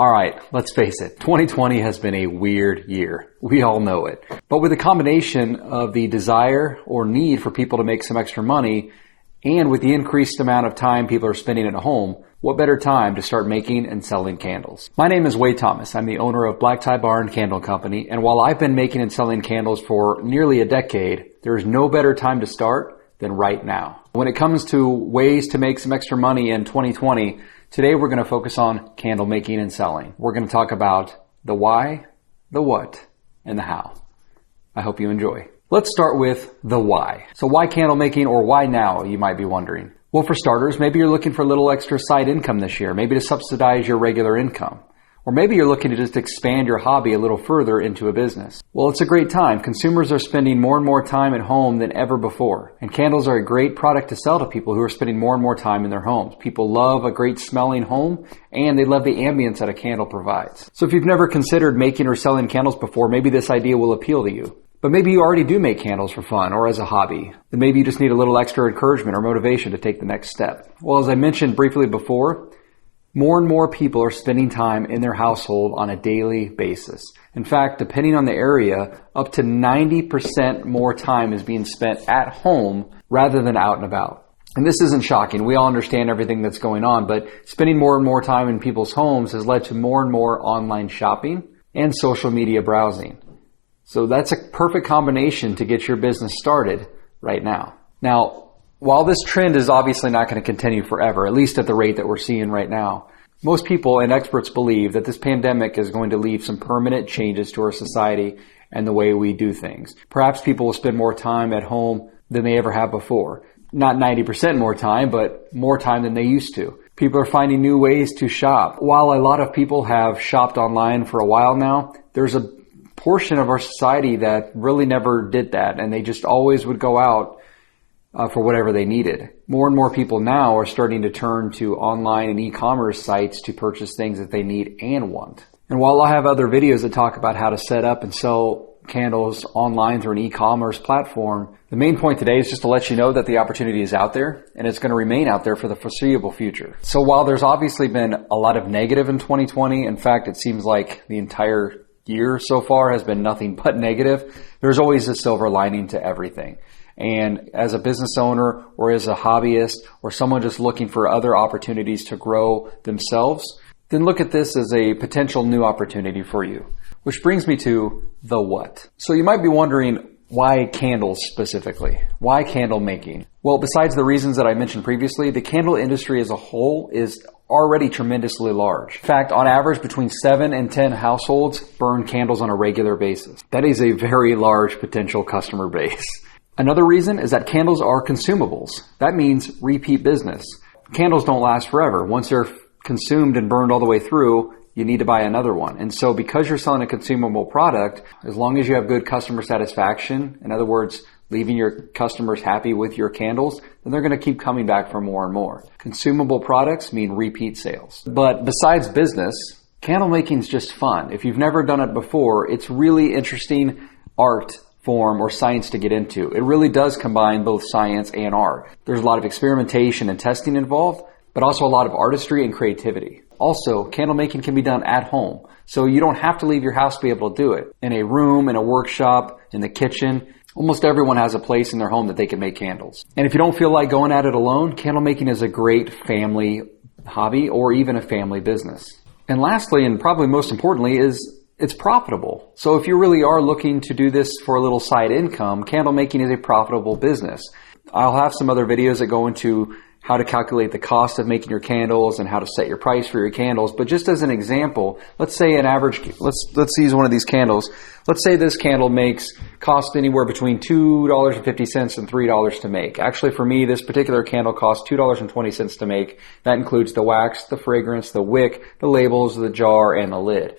All right, let's face it, 2020 has been a weird year. We all know it. But with a combination of the desire or need for people to make some extra money, and with the increased amount of time people are spending at home, what better time to start making and selling candles? My name is Wade Thomas. I'm the owner of Black Tie Barn Candle Company, and while I've been making and selling candles for nearly a decade, there is no better time to start than right now. When it comes to ways to make some extra money in 2020, today we're going to focus on candle making and selling. We're going to talk about the why, the what, and the how. I hope you enjoy. Let's start with the why. So why candle making, or why now, you might be wondering? Well, for starters, maybe you're looking for a little extra side income this year, maybe to subsidize your regular income. Or maybe you're looking to just expand your hobby a little further into a business. Well, it's a great time. Consumers are spending more and more time at home than ever before. And candles are a great product to sell to people who are spending more and more time in their homes. People love a great smelling home, and they love the ambience that a candle provides. So if you've never considered making or selling candles before, maybe this idea will appeal to you. But maybe you already do make candles for fun or as a hobby. Then maybe you just need a little extra encouragement or motivation to take the next step. Well, as I mentioned briefly before, more and more people are spending time in their household on a daily basis. In fact, depending on the area, up to 90% more time is being spent at home rather than out and about. And this isn't shocking. We all understand everything that's going on, but spending more and more time in people's homes has led to more and more online shopping and social media browsing. So that's a perfect combination to get your business started right now. Now, while this trend is obviously not going to continue forever, at least at the rate that we're seeing right now, most people and experts believe that this pandemic is going to leave some permanent changes to our society and the way we do things. Perhaps people will spend more time at home than they ever have before. Not 90% more time, but more time than they used to. People are finding new ways to shop. While a lot of people have shopped online for a while now, there's a portion of our society that really never did that, and they just always would go out for whatever they needed. More and more people now are starting to turn to online and e-commerce sites to purchase things that they need and want. And while I have other videos that talk about how to set up and sell candles online through an e-commerce platform, the main point today is just to let you know that the opportunity is out there, and it's going to remain out there for the foreseeable future. So while there's obviously been a lot of negative in 2020, in fact, it seems like the entire year so far has been nothing but negative, there's always a silver lining to everything. And as a business owner or as a hobbyist or someone just looking for other opportunities to grow themselves, then look at this as a potential new opportunity for you. Which brings me to the what. So you might be wondering, why candles specifically? Why candle making? Well, besides the reasons that I mentioned previously, the candle industry as a whole is already tremendously large. In fact, on average, between 7 and 10 households burn candles on a regular basis. That is a very large potential customer base. Another reason is that candles are consumables. That means repeat business. Candles don't last forever. Once they're consumed and burned all the way through, you need to buy another one. And so because you're selling a consumable product, as long as you have good customer satisfaction, in other words, leaving your customers happy with your candles, then they're going to keep coming back for more and more. Consumable products mean repeat sales. But besides business, candle making is just fun. If you've never done it before, it's really interesting art form or science to get into. It really does combine both science and art. There's a lot of experimentation and testing involved, but also a lot of artistry and creativity. Also, candle making can be done at home, so you don't have to leave your house to be able to do it. In a room, in a workshop, in the kitchen, almost everyone has a place in their home that they can make candles. And if you don't feel like going at it alone, candle making is a great family hobby or even a family business. And lastly, and probably most importantly, is it's profitable. So if you really are looking to do this for a little side income, candle making is a profitable business. I'll have some other videos that go into how to calculate the cost of making your candles and how to set your price for your candles. But just as an example, let's say an average, let's use one of these candles. Let's say this candle costs anywhere between $2.50 and $3 to make. Actually, for me, this particular candle costs $2.20 to make. That includes the wax, the fragrance, the wick, the labels, the jar, and the lid.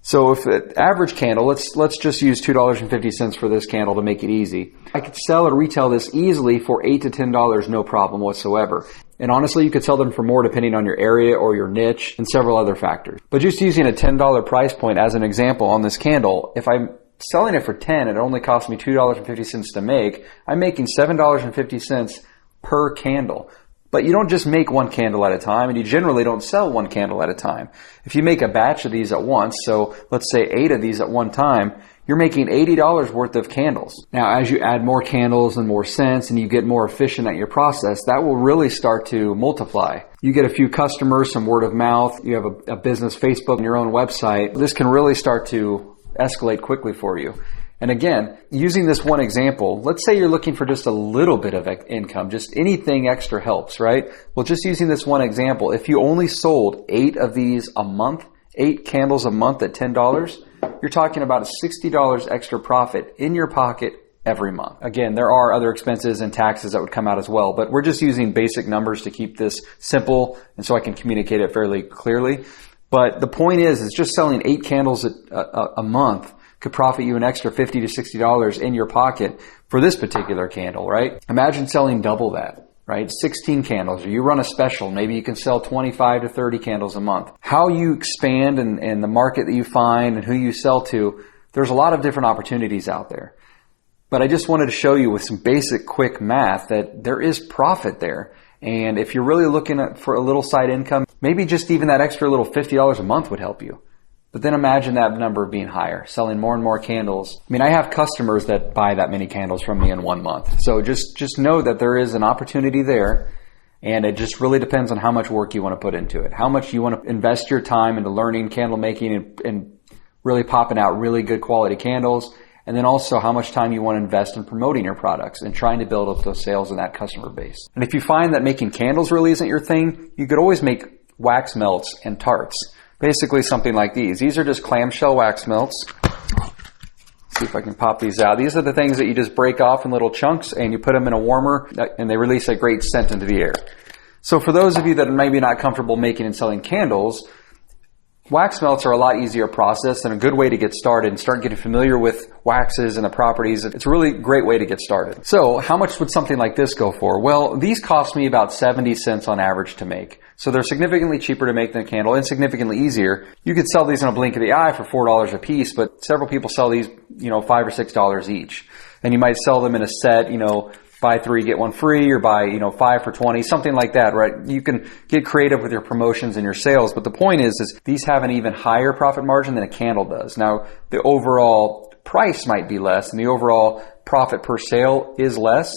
So if the average candle, let's just use $2.50 for this candle to make it easy. I could sell or retail this easily for $8 to $10, no problem whatsoever. And honestly, you could sell them for more depending on your area or your niche and several other factors. But just using a $10 price point as an example on this candle, if I'm selling it for $10 and it only cost me $2.50 to make, I'm making $7.50 per candle. But you don't just make one candle at a time, and you generally don't sell one candle at a time. If you make a batch of these at once, so let's say 8 of these at one time, you're making $80 worth of candles. Now, as you add more candles and more scents and you get more efficient at your process, that will really start to multiply. You get a few customers, some word of mouth, you have a business Facebook and your own website. This can really start to escalate quickly for you. And again, using this one example, let's say you're looking for just a little bit of income, just anything extra helps, right? Well, just using this one example, if you only sold 8 of these a month, 8 candles a month at $10, you're talking about a $60 extra profit in your pocket every month. Again, there are other expenses and taxes that would come out as well, but we're just using basic numbers to keep this simple and so I can communicate it fairly clearly. But the point is just selling 8 candles a month could profit you an extra $50 to $60 in your pocket for this particular candle, right? Imagine selling double that, right? 16 candles, or you run a special, maybe you can sell 25 to 30 candles a month. How you expand and the market that you find and who you sell to, there's a lot of different opportunities out there. But I just wanted to show you with some basic quick math that there is profit there. And if you're really looking for a little side income, maybe just even that extra little $50 a month would help you. But then imagine that number being higher, selling more and more candles. I mean, I have customers that buy that many candles from me in 1 month. So just know that there is an opportunity there, and it just really depends on how much work you want to put into it, how much you want to invest your time into learning candle making and really popping out really good quality candles, and then also how much time you want to invest in promoting your products and trying to build up those sales in that customer base. And if you find that making candles really isn't your thing, you could always make wax melts and tarts. Basically something like these. These are just clamshell wax melts. See if I can pop these out. These are the things that you just break off in little chunks and you put them in a warmer and they release a great scent into the air. So for those of you that are maybe not comfortable making and selling candles, wax melts are a lot easier process and a good way to get started and start getting familiar with waxes and the properties. It's a really great way to get started. So how much would something like this go for? Well, these cost me about 70 cents on average to make. So they're significantly cheaper to make than a candle and significantly easier. You could sell these in a blink of the eye for $4 a piece, but several people sell these, $5 or $6 each. And you might sell them in a set, buy 3, get 1 free, or buy, 5 for 20, something like that, right? You can get creative with your promotions and your sales, but the point is these have an even higher profit margin than a candle does. Now, the overall price might be less and the overall profit per sale is less,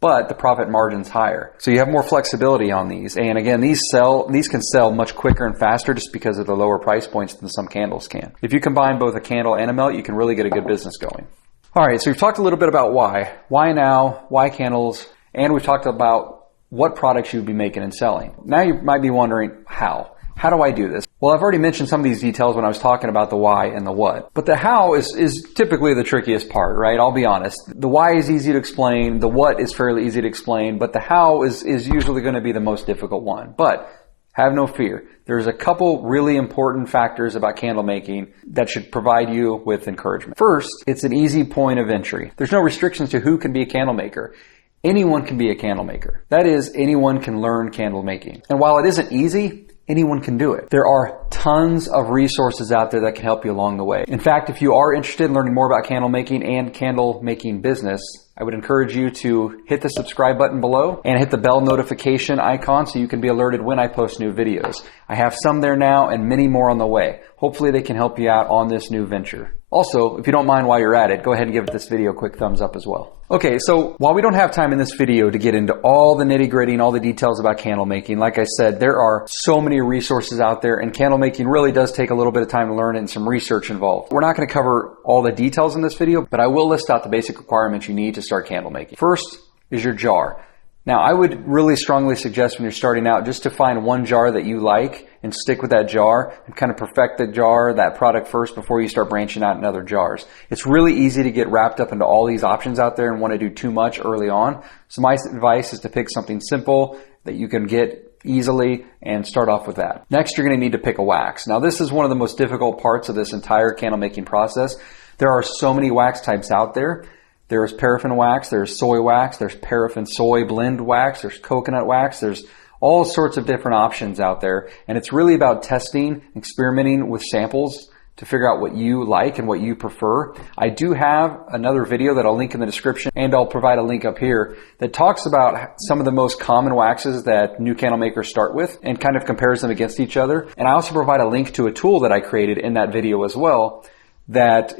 but the profit margin's higher. So you have more flexibility on these. And again, these can sell much quicker and faster just because of the lower price points than some candles can. If you combine both a candle and a melt, you can really get a good business going. All right, so we've talked a little bit about why. Why now? Why candles? And we've talked about what products you'd be making and selling. Now you might be wondering, how? How do I do this? Well, I've already mentioned some of these details when I was talking about the why and the what. But the how is typically the trickiest part, right? I'll be honest. The why is easy to explain. The what is fairly easy to explain. But the how is usually going to be the most difficult one. But have no fear. There's a couple really important factors about candle making that should provide you with encouragement. First, it's an easy point of entry. There's no restrictions to who can be a candle maker. Anyone can be a candle maker. That is, anyone can learn candle making. And while it isn't easy, anyone can do it. There are tons of resources out there that can help you along the way. In fact, if you are interested in learning more about candle making and candle making business, I would encourage you to hit the subscribe button below and hit the bell notification icon so you can be alerted when I post new videos. I have some there now and many more on the way. Hopefully they can help you out on this new venture. Also, if you don't mind while you're at it, go ahead and give this video a quick thumbs up as well. Okay, so while we don't have time in this video to get into all the nitty-gritty and all the details about candle making, like I said, there are so many resources out there, and candle making really does take a little bit of time to learn and some research involved. We're not going to cover all the details in this video, but I will list out the basic requirements you need to start candle making. First is your jar. Now, I would really strongly suggest when you're starting out just to find one jar that you like and stick with that jar and kind of perfect the jar, that product first before you start branching out in other jars. It's really easy to get wrapped up into all these options out there and want to do too much early on. So my advice is to pick something simple that you can get easily and start off with that. Next, you're going to need to pick a wax. Now, this is one of the most difficult parts of this entire candle making process. There are so many wax types out there. There's paraffin wax, there's soy wax, there's paraffin soy blend wax, there's coconut wax, there's all sorts of different options out there. And it's really about testing, experimenting with samples to figure out what you like and what you prefer. I do have another video that I'll link in the description, and I'll provide a link up here that talks about some of the most common waxes that new candle makers start with and kind of compares them against each other. And I also provide a link to a tool that I created in that video as well that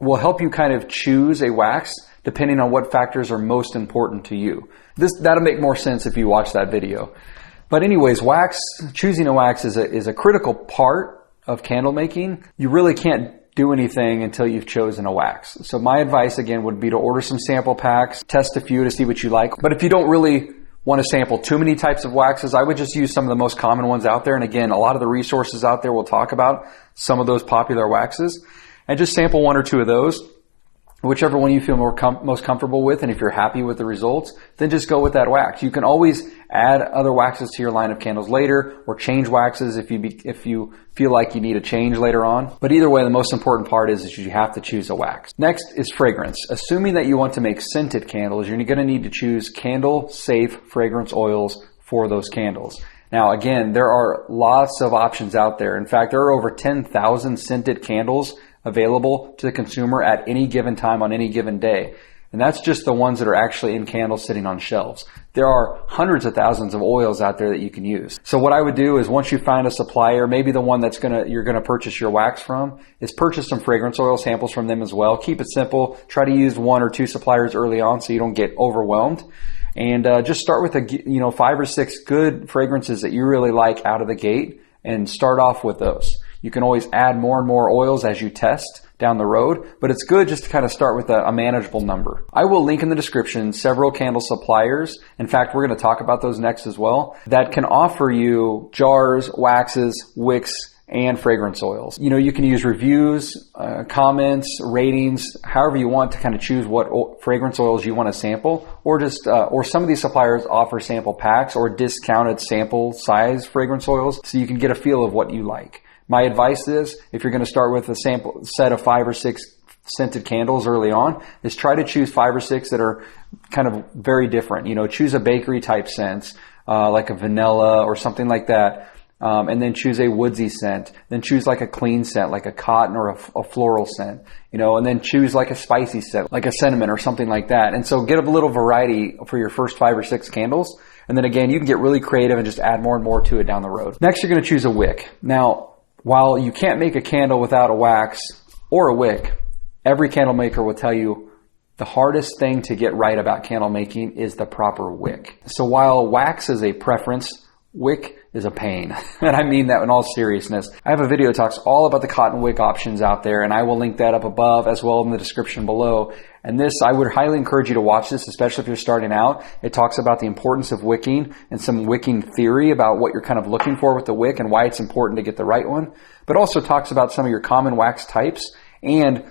will help you kind of choose a wax depending on what factors are most important to you. That'll make more sense if you watch that video. But anyways, choosing a wax is a critical part of candle making. You really can't do anything until you've chosen a wax. So my advice again would be to order some sample packs, test a few to see what you like. But if you don't really want to sample too many types of waxes, I would just use some of the most common ones out there. And again, a lot of the resources out there will talk about some of those popular waxes, and just sample one or two of those. Whichever one you feel most comfortable with, and if you're happy with the results, then just go with that wax. You can always add other waxes to your line of candles later, or change waxes if you feel like you need a change later on. But either way, the most important part is you have to choose a wax. Next is fragrance. Assuming that you want to make scented candles, you're going to need to choose candle-safe fragrance oils for those candles. Now, again, there are lots of options out there. In fact, there are over 10,000 scented candles available to the consumer at any given time on any given day. And that's just the ones that are actually in candles sitting on shelves. There are hundreds of thousands of oils out there that you can use. So what I would do is once you find a supplier, maybe the one you're gonna purchase your wax from, is purchase some fragrance oil samples from them as well. Keep it simple. Try to use one or two suppliers early on so you don't get overwhelmed. And just start with 5 or 6 good fragrances that you really like out of the gate, and start off with those. You can always add more and more oils as you test down the road, but it's good just to kind of start with a manageable number. I will link in the description several candle suppliers. In fact, we're going to talk about those next as well, that can offer you jars, waxes, wicks, and fragrance oils. You can use reviews, comments, ratings, however you want to kind of choose what fragrance oils you want to sample, or some of these suppliers offer sample packs or discounted sample size fragrance oils, so you can get a feel of what you like. My advice is, if you're going to start with a sample set of 5 or 6 scented candles early on, is try to choose 5 or 6 that are kind of very different. Choose a bakery type scent, like a vanilla or something like that. And then choose a woodsy scent. Then choose like a clean scent, like a cotton or a floral scent, and then choose like a spicy scent, like a cinnamon or something like that. And so get a little variety for your first 5 or 6 candles. And then again, you can get really creative and just add more and more to it down the road. Next, you're going to choose a wick. Now, while you can't make a candle without a wax or a wick, every candle maker will tell you the hardest thing to get right about candle making is the proper wick. So while wax is a preference, wick is a pain. And I mean that in all seriousness. I have a video that talks all about the cotton wick options out there, and I will link that up above as well in the description below. And I would highly encourage you to watch this, especially if you're starting out. It talks about the importance of wicking and some wicking theory about what you're kind of looking for with the wick and why it's important to get the right one. But also talks about some of your common wax types and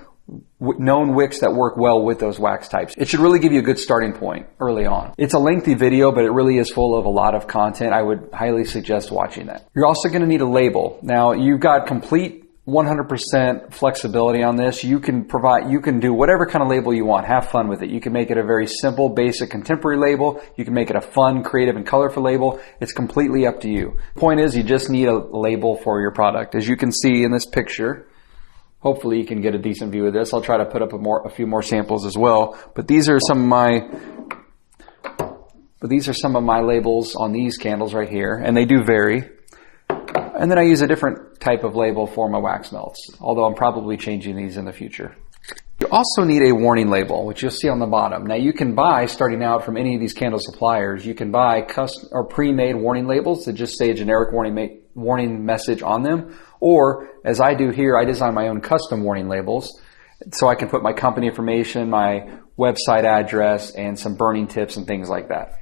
known wicks that work well with those wax types. It should really give you a good starting point early on. It's a lengthy video, but it really is full of a lot of content. I would highly suggest watching that. You're also going to need a label. Now, you've got complete 100% flexibility on this. You can do whatever kind of label you want. Have fun with it. You can make it a very simple, basic, contemporary label. You can make it a fun, creative, and colorful label. It's completely up to you. Point is, you just need a label for your product. As you can see in this picture, hopefully you can get a decent view of this. I'll try to put up a few more samples as well. But these are some of my labels on these candles right here, and they do vary. And then I use a different type of label for my wax melts, although I'm probably changing these in the future. You also need a warning label, which you'll see on the bottom. Now you can buy, starting out from any of these candle suppliers, you can buy custom or pre-made warning labels that just say a generic warning message on them. Or, as I do here, I design my own custom warning labels, so I can put my company information, my website address, and some burning tips and things like that.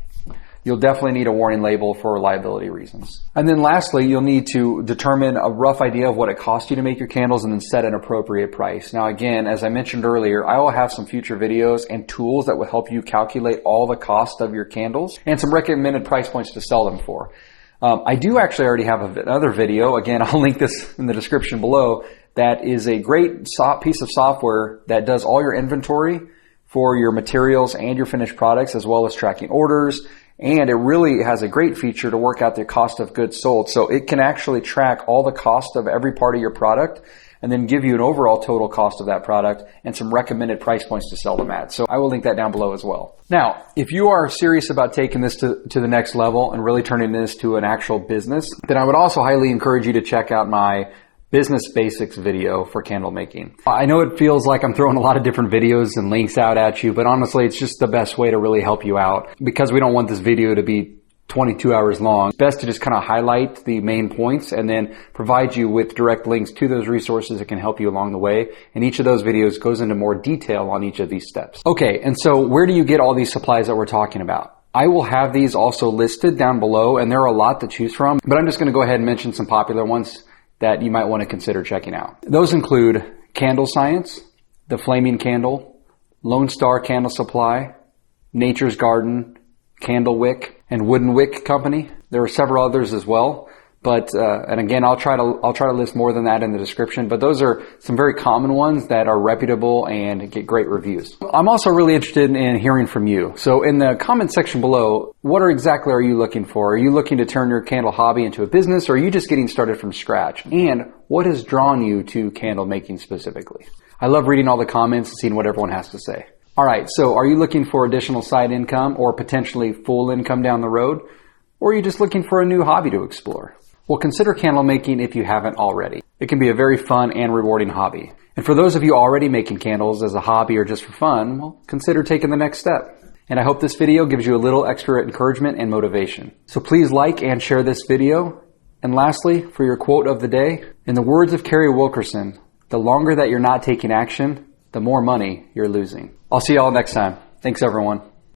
You'll definitely need a warning label for reliability reasons. And then lastly, you'll need to determine a rough idea of what it costs you to make your candles and then set an appropriate price. Now again, as I mentioned earlier, I will have some future videos and tools that will help you calculate all the cost of your candles and some recommended price points to sell them for. I do actually already have another video. Again, I'll link this in the description below. That is a great piece of software that does all your inventory for your materials and your finished products, as well as tracking orders And it really has a great feature to work out the cost of goods sold. So it can actually track all the cost of every part of your product and then give you an overall total cost of that product and some recommended price points to sell them at. So I will link that down below as well. Now, if you are serious about taking this to the next level and really turning this to an actual business, then I would also highly encourage you to check out my business basics video for candle making. I know it feels like I'm throwing a lot of different videos and links out at you, but honestly, it's just the best way to really help you out. Because we don't want this video to be 22 hours long, it's best to just kind of highlight the main points and then provide you with direct links to those resources that can help you along the way. And each of those videos goes into more detail on each of these steps. Okay, and so where do you get all these supplies that we're talking about? I will have these also listed down below, and there are a lot to choose from, but I'm just going to go ahead and mention some popular ones that you might want to consider checking out. Those include Candle Science, The Flaming Candle, Lone Star Candle Supply, Nature's Garden, Candle Wick, and Wooden Wick Company. There are several others as well, but and again, I'll try to list more than that in the description. But those are some very common ones that are reputable and get great reviews. I'm also really interested in hearing from you. So in the comment section below, what exactly are you looking for? Are you looking to turn your candle hobby into a business, or are you just getting started from scratch? And what has drawn you to candle making specifically? I love reading all the comments and seeing what everyone has to say. All right, so are you looking for additional side income or potentially full income down the road? Or are you just looking for a new hobby to explore? Well, consider candle making if you haven't already. It can be a very fun and rewarding hobby. And for those of you already making candles as a hobby or just for fun, well, consider taking the next step. And I hope this video gives you a little extra encouragement and motivation. So please like and share this video. And lastly, for your quote of the day, in the words of Carrie Wilkerson, the longer that you're not taking action, the more money you're losing. I'll see y'all next time. Thanks, everyone.